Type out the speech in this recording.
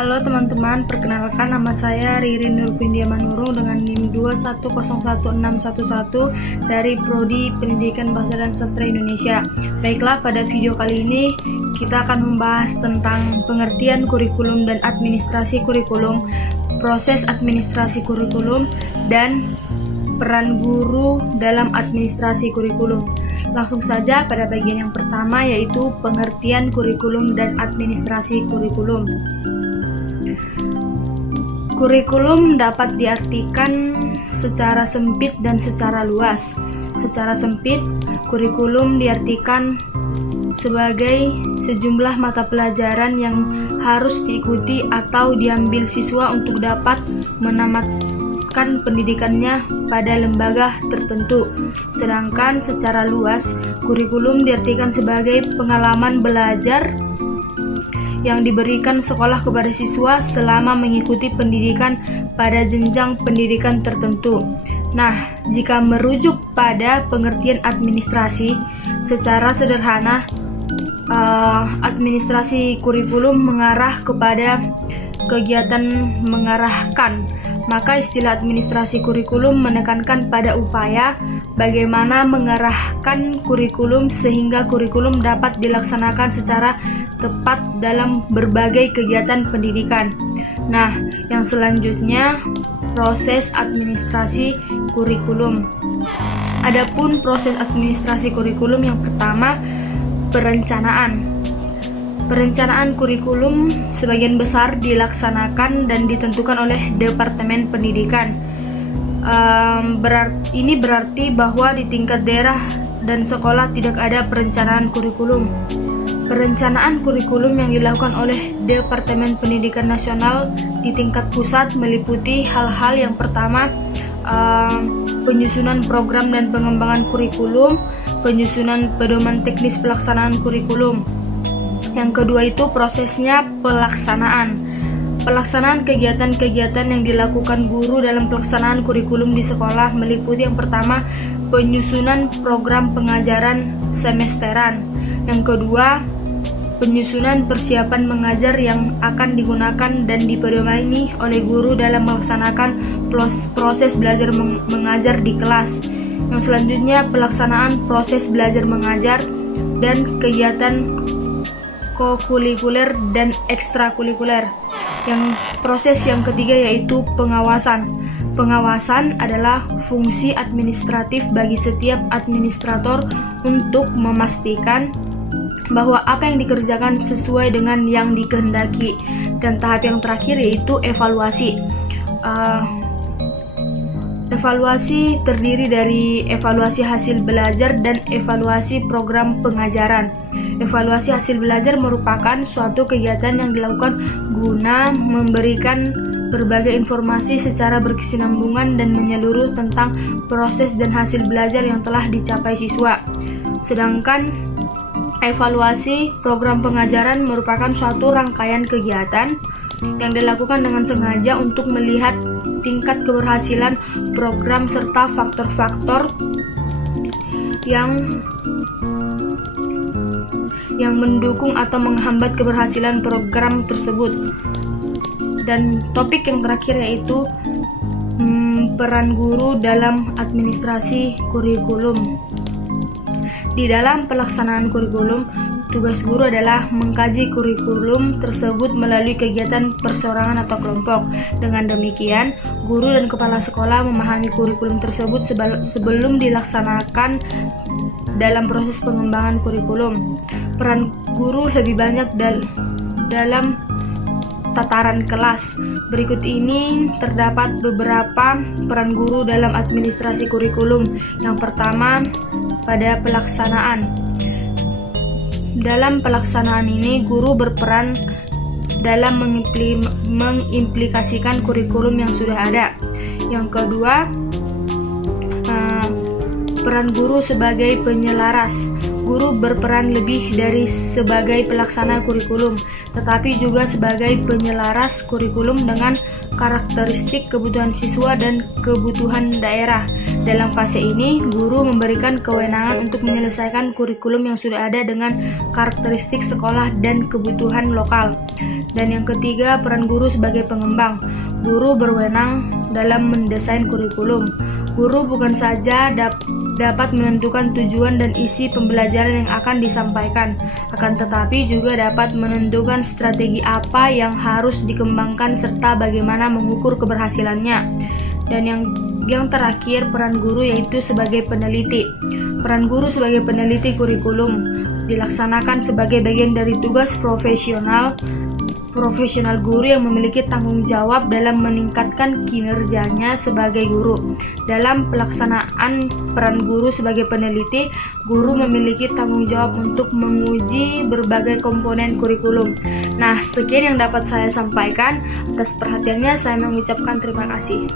Halo teman-teman, perkenalkan nama saya Ririn Nurpindia Manurung dengan NIM 2101611 dari Prodi Pendidikan Bahasa dan Sastra Indonesia. Baiklah, pada video kali ini kita akan membahas tentang pengertian kurikulum dan administrasi kurikulum, proses administrasi kurikulum, dan peran guru dalam administrasi kurikulum. Langsung saja pada bagian yang pertama, yaitu pengertian kurikulum dan administrasi kurikulum. Kurikulum dapat diartikan secara sempit dan secara luas. Secara sempit, kurikulum diartikan sebagai sejumlah mata pelajaran yang harus diikuti atau diambil siswa untuk dapat menamatkan pendidikannya pada lembaga tertentu. Sedangkan secara luas, kurikulum diartikan sebagai pengalaman belajar yang diberikan sekolah kepada siswa selama mengikuti pendidikan pada jenjang pendidikan tertentu. Nah, jika merujuk pada pengertian administrasi, secara sederhana, administrasi kurikulum mengarah kepada kegiatan mengarahkan. Maka istilah administrasi kurikulum menekankan pada upaya bagaimana mengarahkan kurikulum sehingga kurikulum dapat dilaksanakan secara tepat dalam berbagai kegiatan pendidikan. Nah, yang selanjutnya proses administrasi kurikulum. Adapun proses administrasi kurikulum yang pertama, perencanaan. Perencanaan kurikulum sebagian besar dilaksanakan dan ditentukan oleh Departemen Pendidikan. Ini berarti bahwa di tingkat daerah dan sekolah tidak ada perencanaan kurikulum. Perencanaan kurikulum yang dilakukan oleh Departemen Pendidikan Nasional di tingkat pusat meliputi hal-hal yang pertama, penyusunan program dan pengembangan kurikulum, penyusunan pedoman teknis pelaksanaan kurikulum. Yang kedua itu prosesnya pelaksanaan. Pelaksanaan kegiatan-kegiatan yang dilakukan guru dalam pelaksanaan kurikulum di sekolah meliputi yang pertama, penyusunan program pengajaran semesteran. Yang kedua, penyusunan persiapan mengajar yang akan digunakan dan dipedomani oleh guru dalam melaksanakan proses belajar mengajar di kelas. Yang selanjutnya, pelaksanaan proses belajar mengajar dan kegiatan kokurikuler dan ekstrakurikuler. Proses yang ketiga yaitu pengawasan. Pengawasan adalah fungsi administratif bagi setiap administrator untuk memastikan bahwa apa yang dikerjakan sesuai dengan yang dikehendaki. Dan tahap yang terakhir yaitu evaluasi. Evaluasi terdiri dari evaluasi hasil belajar dan evaluasi program pengajaran. Evaluasi hasil belajar merupakan suatu kegiatan yang dilakukan guna memberikan berbagai informasi secara berkesinambungan dan menyeluruh tentang proses dan hasil belajar yang telah dicapai siswa. Sedangkan evaluasi program pengajaran merupakan suatu rangkaian kegiatan yang dilakukan dengan sengaja untuk melihat tingkat keberhasilan program serta faktor-faktor yang mendukung atau menghambat keberhasilan program tersebut. Dan topik yang terakhir yaitu peran guru dalam administrasi kurikulum. Di dalam pelaksanaan kurikulum, tugas guru adalah mengkaji kurikulum tersebut melalui kegiatan perseorangan atau kelompok. Dengan demikian, guru dan kepala sekolah memahami kurikulum tersebut sebelum dilaksanakan dalam proses pengembangan kurikulum. Peran guru lebih banyak dalam tataran kelas. Berikut ini terdapat beberapa peran guru dalam administrasi kurikulum. Yang pertama, pada pelaksanaan. Dalam pelaksanaan ini, guru berperan dalam mengimplikasikan kurikulum yang sudah ada. Yang kedua, peran guru sebagai penyelaras. Guru berperan lebih dari sebagai pelaksana kurikulum, tetapi juga sebagai penyelaras kurikulum dengan karakteristik kebutuhan siswa dan kebutuhan daerah. Dalam fase ini, guru memberikan kewenangan untuk menyelesaikan kurikulum yang sudah ada dengan karakteristik sekolah dan kebutuhan lokal. Dan yang ketiga, peran guru sebagai pengembang. Guru berwenang dalam mendesain kurikulum. Guru bukan saja dapat menentukan tujuan dan isi pembelajaran yang akan disampaikan, akan tetapi juga dapat menentukan strategi apa yang harus dikembangkan serta bagaimana mengukur keberhasilannya. Dan yang terakhir, peran guru yaitu sebagai peneliti. Peran guru sebagai peneliti kurikulum dilaksanakan sebagai bagian dari tugas profesional guru yang memiliki tanggung jawab dalam meningkatkan kinerjanya sebagai guru. Dalam pelaksanaan peran guru sebagai peneliti, guru memiliki tanggung jawab untuk menguji berbagai komponen kurikulum. Nah, sekian yang dapat saya sampaikan. Atas perhatiannya, saya mengucapkan terima kasih.